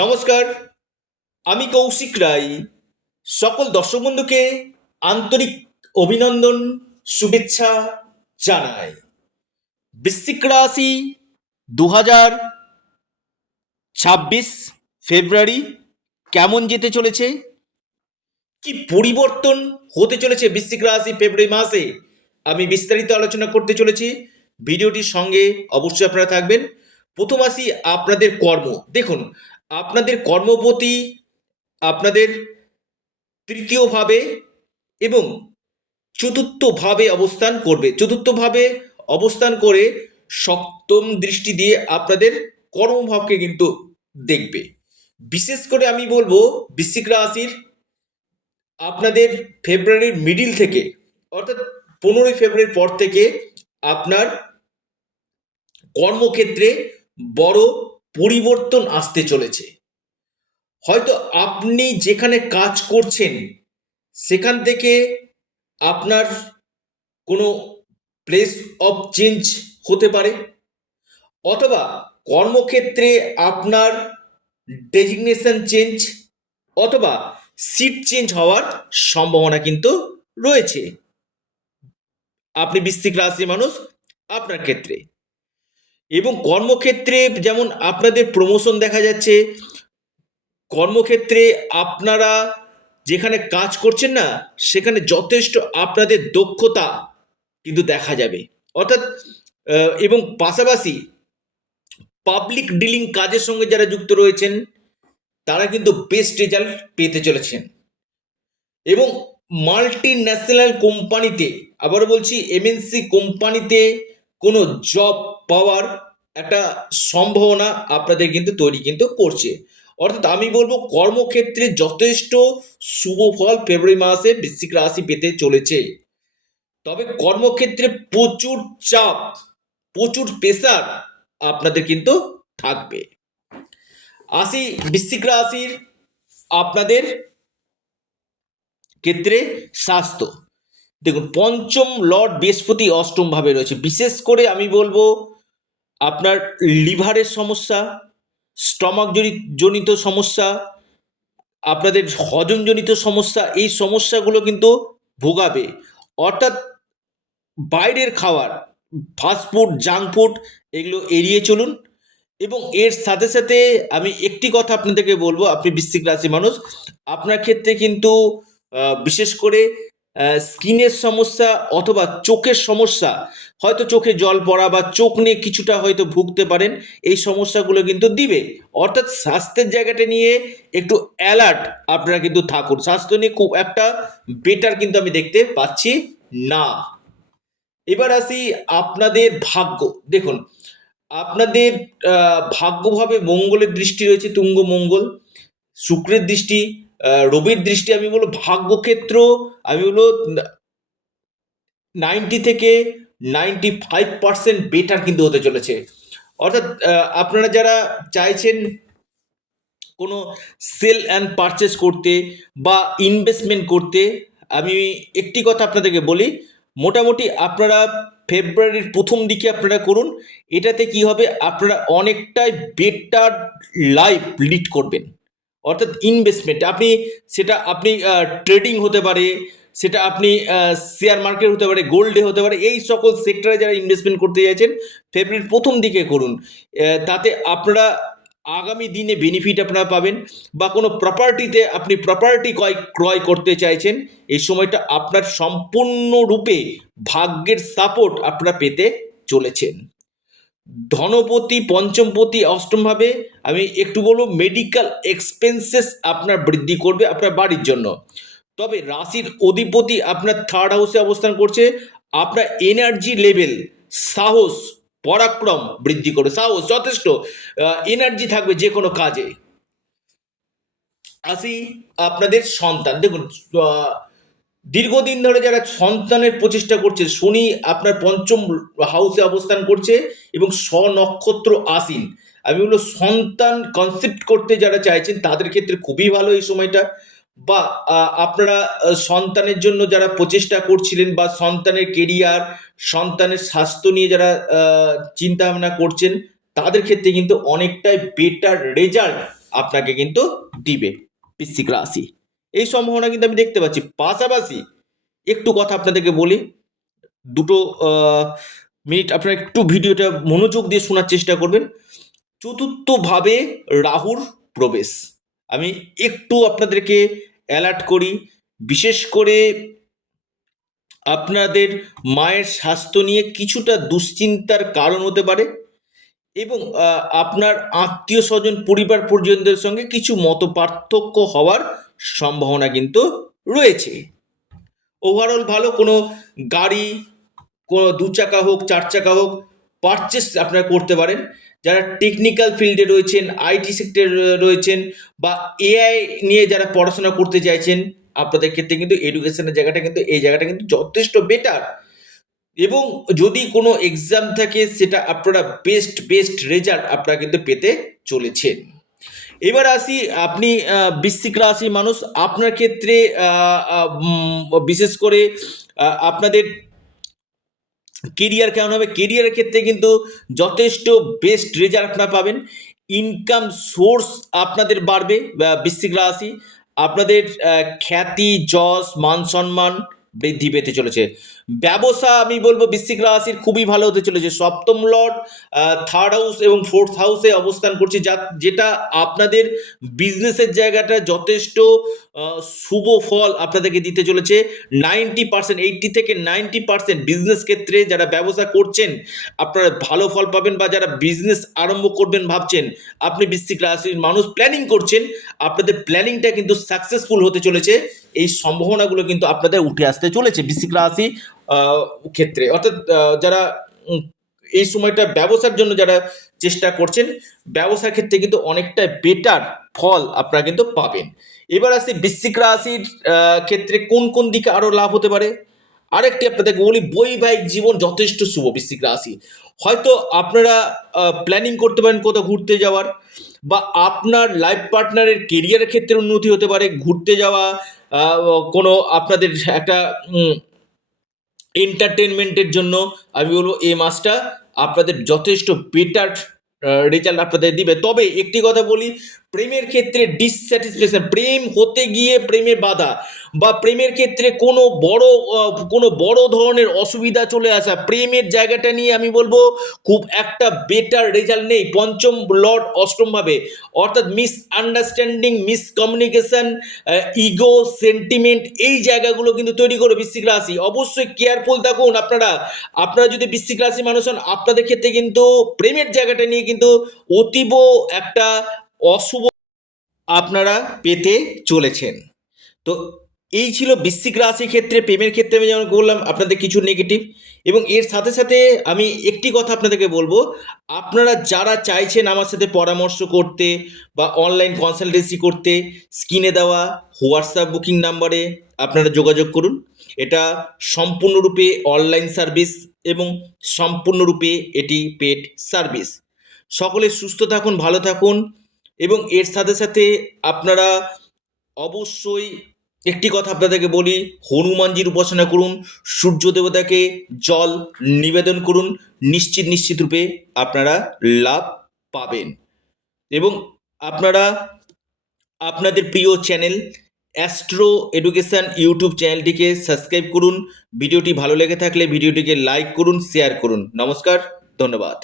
নমস্কার, আমি কৌশিক রায়। সকল দর্শক বন্ধুকে আন্তরিক অভিনন্দন, শুভেচ্ছা জানাই। বৃশ্চিক রাশি 2026 ফেব্রুয়ারি কেমন যেতে চলেছে, কি পরিবর্তন হতে চলেছে বৃশ্চিক রাশি ফেব্রুয়ারি মাসে, আমি বিস্তারিত আলোচনা করতে চলেছি। ভিডিওটির সঙ্গে অবশ্যই আপনারা থাকবেন। প্রথম আসি আপনাদের কর্ম। দেখুন, আপনাদের কর্মপতি আপনাদের তৃতীয়ভাবে এবং চতুর্থভাবে অবস্থান করবে। চতুর্থভাবে অবস্থান করে সপ্তম দৃষ্টি দিয়ে আপনাদের কর্মভাবকে কিন্তু দেখবে। বিশেষ করে আমি বলবো বৃশ্চিক রাশির আপনাদের ফেব্রুয়ারির মিডিল থেকে, অর্থাৎ 15ই ফেব্রুয়ারির পর থেকে আপনার কর্মক্ষেত্রে বড় পরিবর্তন আসতে চলেছে। হয়তো আপনি যেখানে কাজ করছেন সেখান থেকে আপনার কোনো প্লেস অফ চেঞ্জ হতে পারে, অথবা কর্মক্ষেত্রে আপনার ডেজিগনেশন চেঞ্জ অথবা সিট চেঞ্জ হওয়ার সম্ভাবনা কিন্তু রয়েছে আপনি বৃশ্চিক রাশির মানুষ আপনার ক্ষেত্রে। এবং কর্মক্ষেত্রে যেমন আপনাদের প্রমোশন দেখা যাচ্ছে, কর্মক্ষেত্রে আপনারা যেখানে কাজ করছেন না সেখানে যথেষ্ট আপনাদের দক্ষতা কিন্তু দেখা যাবে, অর্থাৎ এবং পাশাপাশি পাবলিক ডিলিং কাজের সঙ্গে যারা যুক্ত রয়েছেন তারা কিন্তু বেস্ট রেজাল্ট পেতে চলেছেন। এবং মাল্টি ন্যাশনাল কোম্পানিতে, আবার বলছি এমএনসি কোম্পানিতে কোনো জব পাওয়ার একটা সম্ভাবনা আপনাদের কিন্তু তৈরি কিন্তু করছে। অর্থাৎ আমি বলবো কর্মক্ষেত্রে যথেষ্ট শুভ ফল ফেব্রুয়ারি মাসে বৃশ্চিক রাশি পেতে চলেছে। তবে কর্মক্ষেত্রে প্রচুর চাপ, প্রচুর প্রেসার আপনাদের কিন্তু থাকবে। আসি বৃশ্চিক রাশির আপনাদের ক্ষেত্রে স্বাস্থ্য। দেখুন, পঞ্চম লর্ড বৃহস্পতি অষ্টম ভাবে রয়েছে। বিশেষ করে আমি বলবো আপনার লিভারের সমস্যা, স্টমাক জনিত সমস্যা, আপনাদের হজমজনিত সমস্যা, এই সমস্যাগুলো কিন্তু ভোগাবে। অর্থাৎ বাইরের খাবার, ফাস্টফুড, জাঙ্ক ফুড এগুলো এড়িয়ে চলুন। এবং এর সাথে সাথে আমি একটি কথা আপনাদেরকে বলবো, আপনি বৃশ্চিক রাশি মানুষ, আপনার ক্ষেত্রে কিন্তু বিশেষ করে স্কিনের সমস্যা অথবা চোখের সমস্যা, হয়তো চোখে জল পড়া বা চোখ নিয়ে কিছুটা হয়তো ভুগতে পারেন, এই সমস্যাগুলো কিন্তু দিবে। অর্থাৎ স্বাস্থ্যের জায়গাটা নিয়ে একটু অ্যালার্ট আপনারা কিন্তু থাকুন। স্বাস্থ্য নিয়ে খুব একটা বেটার কিন্তু আমি দেখতে পাচ্ছি না। এবার আসি আপনাদের ভাগ্য। দেখুন, আপনাদের ভাগ্যভাবে মঙ্গলের দৃষ্টি রয়েছে, তুঙ্গ মঙ্গল, শুক্রের দৃষ্টি, রবির দৃষ্টি। আমি বলবো ভাগ্যক্ষেত্র আমি বলবো 90 থেকে 95% বেটার কিন্তু হতে চলেছে। অর্থাৎ আপনারা যারা চাইছেন কোনো সেল অ্যান্ড পারচেস করতে বা ইনভেস্টমেন্ট করতে, আমি একটি কথা আপনাদেরকে বলি, মোটামুটি আপনারা ফেব্রুয়ারির প্রথম দিকে আপনারা করুন। এটাতে কি হবে, আপনারা অনেকটাই বেটার লাইফ লিড করবেন। অর্থাৎ ইনভেস্টমেন্ট আপনি, সেটা আপনি ট্রেডিং হতে পারে, সেটা আপনি শেয়ার মার্কেট হতে পারে, গোল্ডে হতে পারে, এই সকল সেক্টরে যারা ইনভেস্টমেন্ট করতে চাইছেন ফেব্রুয়ারির প্রথম দিকে করুন। তাতে আপনারা আগামী দিনে বেনিফিট আপনারা পাবেন। বা কোনো প্রপার্টিতে আপনি প্রপার্টি ক্রয় করতে চাইছেন, এই সময়টা আপনার সম্পূর্ণরূপে ভাগ্যের সাপোর্ট আপনারা পেতে চলেছেন। ধনপতি পঞ্চমপতি অষ্টমভাবে, আমি একটু বলবো মেডিকেল এক্সপেন্সেস আপনার বৃদ্ধি করবে আপনার বাড়ির জন্য। তবে রাশির অধিপতি আপনার থার্ড হাউসে অবস্থান করছে, আপনার এনার্জি লেভেল, সাহস, পরাক্রম বৃদ্ধি করবে। সাহস, যথেষ্ট এনার্জি থাকবে যে কোনো কাজে। আসি আপনাদের সন্তান। দেখুন, দীর্ঘদিন ধরে যারা সন্তানের প্রচেষ্টা করছে, শনি আপনার পঞ্চম হাউসে অবস্থান করছে এবং স্বনক্ষত্র আসীন। আমি বলবো সন্তান কনসেপ্ট করতে যারা চাইছেন তাদের ক্ষেত্রে খুবই ভালো এই সময়টা। বা আপনারা সন্তানের জন্য যারা প্রচেষ্টা করছিলেন বা সন্তানের কেরিয়ার, সন্তানের স্বাস্থ্য নিয়ে যারা চিন্তা ভাবনা করছেন, তাদের ক্ষেত্রে কিন্তু অনেকটাই বেটার রেজাল্ট আপনাকে কিন্তু দিবে বৃশ্চিক রাশি। এই সম্ভাবনা কিন্তু আমি দেখতে পাচ্ছি। পাশাপাশি একটু কথা আপনাদেরকে বলি, দুটো মিনিট আপনারা একটু ভিডিওটা মনোযোগ দিয়ে শোনার চেষ্টা করবেন। চতুর্থভাবে রাহুর প্রবেশ, আমি একটু আপনাদেরকে অ্যালার্ট করি, বিশেষ করে আপনাদের মায়ের স্বাস্থ্য নিয়ে কিছুটা দুশ্চিন্তার কারণ হতে পারে এবং আপনার আত্মীয় স্বজন পরিবার পরিজনদের সঙ্গে কিছু মতপার্থক্য হওয়ার সম্ভাবনা কিন্তু রয়েছে। ওভারঅল ভালো, কোনো গাড়ি, কোনো দু চাকা হোক চার চাকা হোক পারচেস আপনারা করতে পারেন। যারা টেকনিক্যাল ফিল্ডে রয়েছেন, আইটি সেক্টরে রয়েছেন বা এআই নিয়ে যারা পড়াশোনা করতে চাইছেন, আপনাদের ক্ষেত্রে কিন্তু এডুকেশনের জায়গাটা কিন্তু এই জায়গাটা কিন্তু যথেষ্ট বেটার। এবং যদি কোনো এক্সাম থাকে সেটা আপনারা বেস্ট রেজাল্ট আপনারা কিন্তু পেতে চলেছেন। এবার আসি, আপনি বৃশ্চিক রাশি মানুষ, আপনার ক্ষেত্রে বিশেষ করে আপনাদের কেরিয়ার কেমন হবে? কেরিয়ারের ক্ষেত্রে কিন্তু যথেষ্ট বেস্ট রেজাল্ট আপনারা পাবেন। ইনকাম সোর্স আপনাদের বাড়বে বৃশ্চিক রাশি। আপনাদের খ্যাতি, যশ, মান সম্মান বৃদ্ধি পেতে চলেছে। ব্যবসা আমি বলবো বৃশ্চিক রাশির খুবই ভালো হতে চলেছে। সপ্তম লর্ড থার্ড হাউস এবং ফোর্থ হাউসে অবস্থান করছে, যেটা আপনাদের বিজনেসের জায়গাটা যথেষ্ট শুভ ফল আপনাদেরকে দিতে চলেছে। 90%, 80 থেকে 90% বিজনেস ক্ষেত্রে যারা ব্যবসা করছেন আপনারা ভালো ফল পাবেন, বা যারা বিজনেস আরম্ভ করবেন ভাবছেন, আপনি বৃশ্চিক রাশির মানুষ প্ল্যানিং করছেন, আপনাদের প্ল্যানিংটা কিন্তু সাকসেসফুল হতে চলেছে। এই সম্ভাবনাগুলো কিন্তু আপনাদের উঠে আসতে চলেছে বৃশ্চিক রাশি ক্ষেত্রে। অর্থাৎ যারা এই সময়টা ব্যবসার জন্য যারা চেষ্টা করছেন, ব্যবসার ক্ষেত্রে কিন্তু অনেকটা বেটার ফল আপনারা কিন্তু পাবেন। এবার আসি বৃশ্চিক রাশির ক্ষেত্রে কোন কোন দিকে আরো লাভ হতে পারে। আরেকটি আপনাদেরকে বলি, বৈবাহিক জীবন যথেষ্ট শুভ বৃশ্চিক রাশি। হয়তো আপনারা প্ল্যানিং করতে পারেন কোথাও ঘুরতে যাওয়ার, বা আপনার লাইফ পার্টনারের কেরিয়ারের ক্ষেত্রে উন্নতি হতে পারে, ঘুরতে যাওয়া, কোনো আপনাদের একটা এন্টারটেনমেন্টের জন্য আমি বলবো এই মাসটা আপনাদের যথেষ্ট বেটার রেজাল্ট আপনাদের দিবে। তবে একটি কথা বলি, প্রেমের ক্ষেত্রে ডিসস্যাটিসফ্যাকশন, প্রেম হতে গিয়ে প্রেমে বাধা, বা প্রেমের ক্ষেত্রে কোনো বড় ধরনের অসুবিধা চলে আসা, প্রেমের জায়গাটা নিয়ে আমি বলবো খুব একটা বেটার রেজাল্ট নেই। পঞ্চম লর্ড অষ্টমভাবে, অর্থাৎ মিসআন্ডারস্ট্যান্ডিং, মিসকমিউনিকেশন, ইগো, সেন্টিমেন্ট, এই জায়গাগুলো কিন্তু তৈরি করে বৃশ্চিক রাশি। অবশ্যই কেয়ারফুল থাকুন আপনারা যদি বৃশ্চিক রাশি মানুষ হন, আপনাদের ক্ষেত্রে কিন্তু প্রেমের জায়গাটা নিয়ে কিন্তু অতীব একটা অশুভ আপনারা পেতে চলেছেন। তো এই ছিল বৃশ্চিক রাশির ক্ষেত্রে। প্রেমের ক্ষেত্রে আমি যেমন বললাম আপনাদের কিছু নেগেটিভ, এবং এর সাথে সাথে আমি একটি কথা আপনাদেরকে বলবো, আপনারা যারা চাইছেন আমার সাথে পরামর্শ করতে বা অনলাইন কনসালটেন্সি করতে, স্ক্রিনে দেওয়া হোয়াটসঅ্যাপ বুকিং নাম্বারে আপনারা যোগাযোগ করুন। এটা সম্পূর্ণরূপে অনলাইন সার্ভিস এবং সম্পূর্ণরূপে এটি পেড সার্ভিস। সকলে সুস্থ থাকুন, ভালো থাকুন, এবং এর সাথে সাথে আপনারা অবশ্যই একটি কথা আপনাদেরকে বলি, হনুমানজির উপাসনা করুন, সূর্য দেবতাকে জল নিবেদন করুন, নিশ্চিত রূপে আপনারা লাভ পাবেন। এবং আপনারা আপনাদের প্রিয় চ্যানেল অ্যাস্ট্রো এডুকেশন ইউটিউব চ্যানেলটিকে সাবস্ক্রাইব করুন। ভিডিওটি ভালো লেগে থাকলে ভিডিওটিকে লাইক করুন, শেয়ার করুন। নমস্কার, ধন্যবাদ।